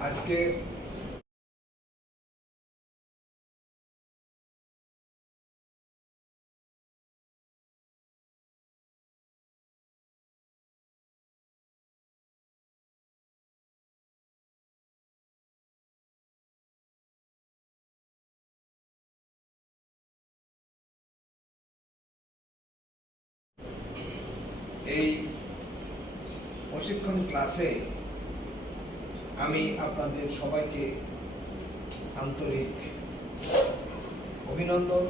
আজকে এই প্রশিক্ষণ ক্লাসে আমি আপনাদের সবাইকে আন্তরিক অভিনন্দন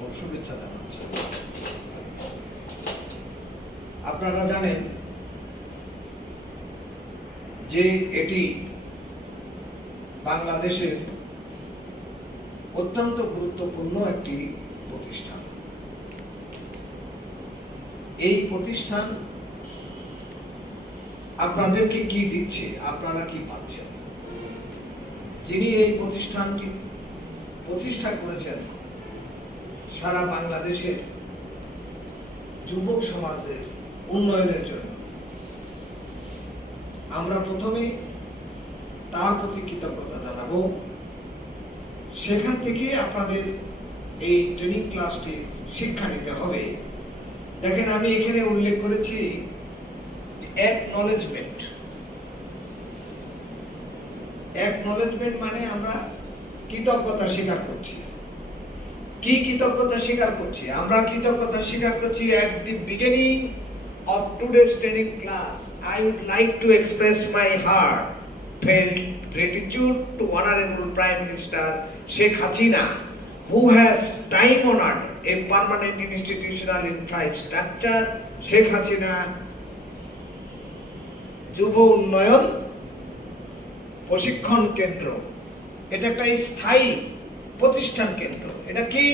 ও শুভেচ্ছা জানাচ্ছি। আপনারা জানেন যে এটি বাংলাদেশের অত্যন্ত গুরুত্বপূর্ণ একটি প্রতিষ্ঠান। এই প্রতিষ্ঠান আপনাদেরকে কি দিচ্ছে? আপনারা কি পাচ্ছেন? যিনি এই প্রতিষ্ঠানটি প্রতিষ্ঠা করেছেন, সারা বাংলাদেশের যুবক সমাজের উন্নয়নের জন্য। আমরা প্রথমে তার প্রতি কৃতজ্ঞতা জানাব। সেখান থেকে আপনাদের এই ট্রেনিং ক্লাসটি শিক্ষা নিতে হবে। দেখেন, আমি এখানে উল্লেখ করেছি অ্যাকনলেজমেন্ট অ্যাকনলেজমেন্ট মানে আমরা কৃতজ্ঞতা স্বীকার করছি কি কৃতজ্ঞতা স্বীকার করছি আমরা কৃতজ্ঞতা স্বীকার করছি at the beginning of today's training class, I would like to express my heart felt gratitude to Honorable Prime Minister Sheikh Hasina, who has time honored a permanent institutional infrastructure. Sheikh Hasina যুব উন্নয়ন প্রশিক্ষণ কেন্দ্র। এটা একটা স্থায়ী প্রতিষ্ঠান কেন্দ্র। এটা কি?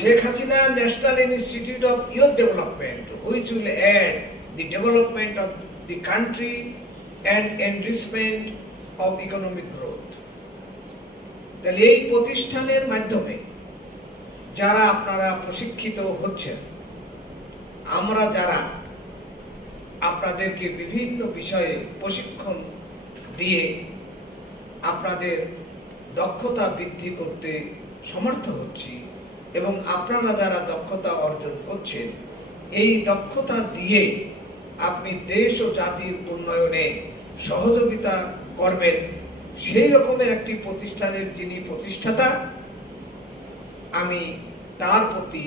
Sheikh Hasina national institute of year development, which will add the development of the country and enrichment of economic growth. তাহলে এই প্রতিষ্ঠানের মাধ্যমে যারা আপনারা প্রশিক্ষিত হচ্ছেন, আমরা যারা আপনাদেরকে বিভিন্ন বিষয়ে প্রশিক্ষণ দিয়ে আপনাদের দক্ষতা বৃদ্ধি করতে সমর্থ হচ্ছি এবং আপনারা যারা দক্ষতা অর্জন করছেন, এই দক্ষতা দিয়ে আপনি দেশ ও জাতির উন্নয়নে সহযোগিতা করবেন। সেই রকমের একটি প্রতিষ্ঠানের যিনি প্রতিষ্ঠাতা, আমি তার প্রতি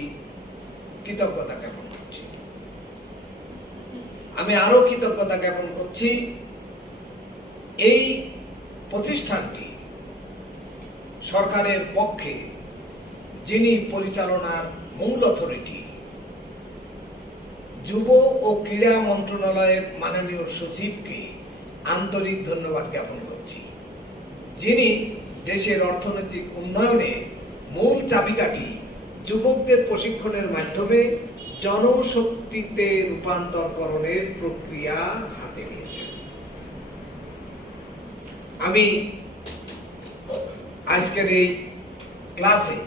কৃতজ্ঞতা জ্ঞাপন আমি আরও কৃতজ্ঞতা জ্ঞাপন করছি। এই প্রতিষ্ঠানটি সরকারের পক্ষে যিনি পরিচালনার মূল অথরিটি, যুব ও ক্রীড়া মন্ত্রণালয়ের মাননীয় সচিবকে আন্তরিক ধন্যবাদ জ্ঞাপন করছি। যিনি দেশের অর্থনৈতিক উন্নয়নে মূল চাবিকাঠি যুবকদের প্রশিক্ষণের মাধ্যমে জনশক্তিতে রূপান্তরকরণের প্রক্রিয়া হাতে নিয়েছেন আমি আজকের এই ক্লাসে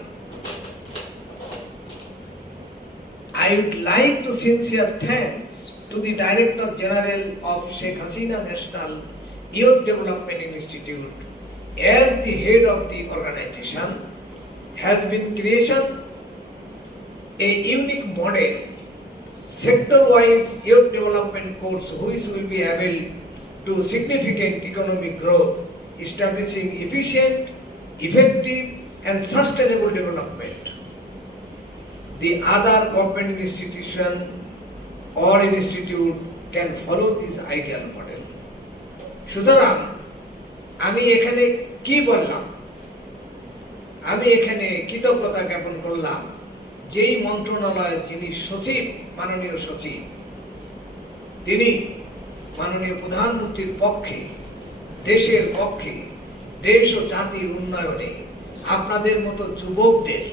I would like to sincere thanks to the Director General of Sheikh Hasina National Youth Development Institute as the head of the organization has been creation a unique model sector-wise youth development course which will be able to significant economic growth, establishing efficient, effective and sustainable development the other government institution or institute can follow this ideal model. সুতরাং আমি এখানে কি বললাম আমি এখানে কৃতজ্ঞতা জ্ঞাপন করলাম যেই মন্ত্রণালয়ের যিনি সচিব মাননীয় সচিব। তিনি মাননীয় প্রধানমন্ত্রীর পক্ষে, দেশের পক্ষে, দেশ ও জাতির উন্নয়নে আপনাদের মতো যুবকদের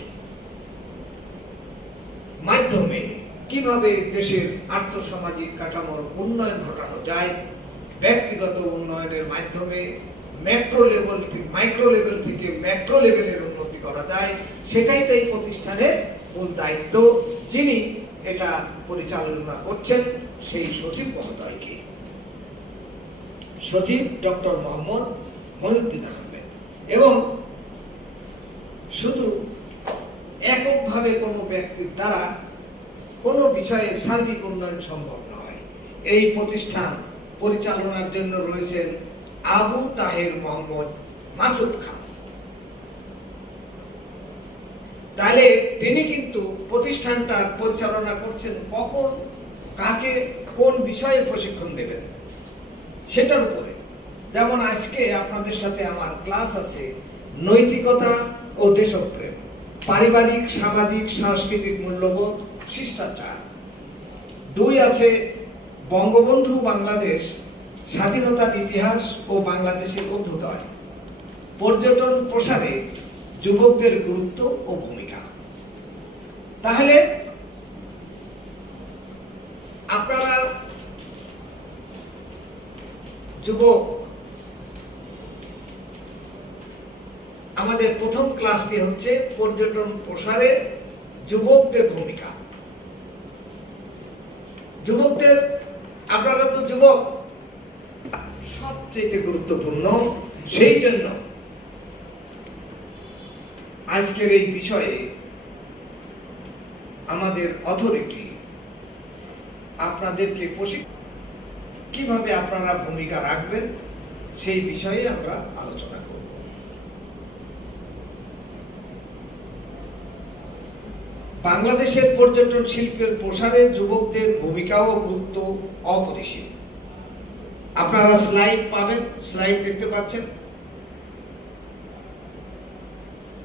মাধ্যমে কীভাবে দেশের আর্থসামাজিক কাঠামোর উন্নয়ন ঘটানো যায়, ব্যক্তিগত উন্নয়নের মাধ্যমে ম্যাক্রো লেভেল থেকে মাইক্রো লেভেল থেকে ম্যাক্রো লেভেলের উন্নতি করা যায়, সেটাই তো এই প্রতিষ্ঠানের মূল দায়িত্ব। যিনি এটা পরিচালনা করছেন সেই সচিব মহোদয়কে সচিব ডক্টর মোহাম্মদ মহিউদ্দিন আহমেদ। এবং শুধু এককভাবে কোনো ব্যক্তির দ্বারা কোনো বিষয়ে সার্বিক উন্নয়ন সম্ভব নয়। এই প্রতিষ্ঠান পরিচালনার জন্য রয়েছেন আবু তাহের মোহাম্মদ মাসুদ খান। তাহলে তিনি কিন্তু প্রতিষ্ঠানটার পরিচালনা করছেন কখন, কাকে, কোন বিষয়ে প্রশিক্ষণ দেবেন, সেটার উপরে। যেমন আজকে আপনাদের সাথে আমার ক্লাস আছে নৈতিকতা ও দেশপ্রেম, পারিবারিক, সামাজিক, সাংস্কৃতিক মূল্যবোধ, শিষ্টাচার। দুই আছে বঙ্গবন্ধু বাংলাদেশ, স্বাধীনতার ইতিহাস ও বাংলাদেশের অভ্যুদয়। পর্যটন প্রসারে যুবকদের গুরুত্ব ও ভূমিকা। তাহলে আপনারা যুবক আমাদের প্রথম ক্লাসটি হচ্ছে পর্যটন প্রসারে যুবকদের ভূমিকা। যুবকদের আপনারা তো যুবক সবচেয়ে গুরুত্বপূর্ণ সেই জন্য আজকের এই বিষয়ে আমাদের অথরিটি আপনাদেরকে কীভাবে আপনারা ভূমিকা রাখবেন, সেই বিষয়ে আমরা আলোচনা করব। বাংলাদেশের পর্যটন শিল্পের প্রসারে যুবকদের ভূমিকা ও গুরুত্ব অপরিসীম। আপনারা স্লাইড পাবেন স্লাইড দেখতে পাচ্ছেন।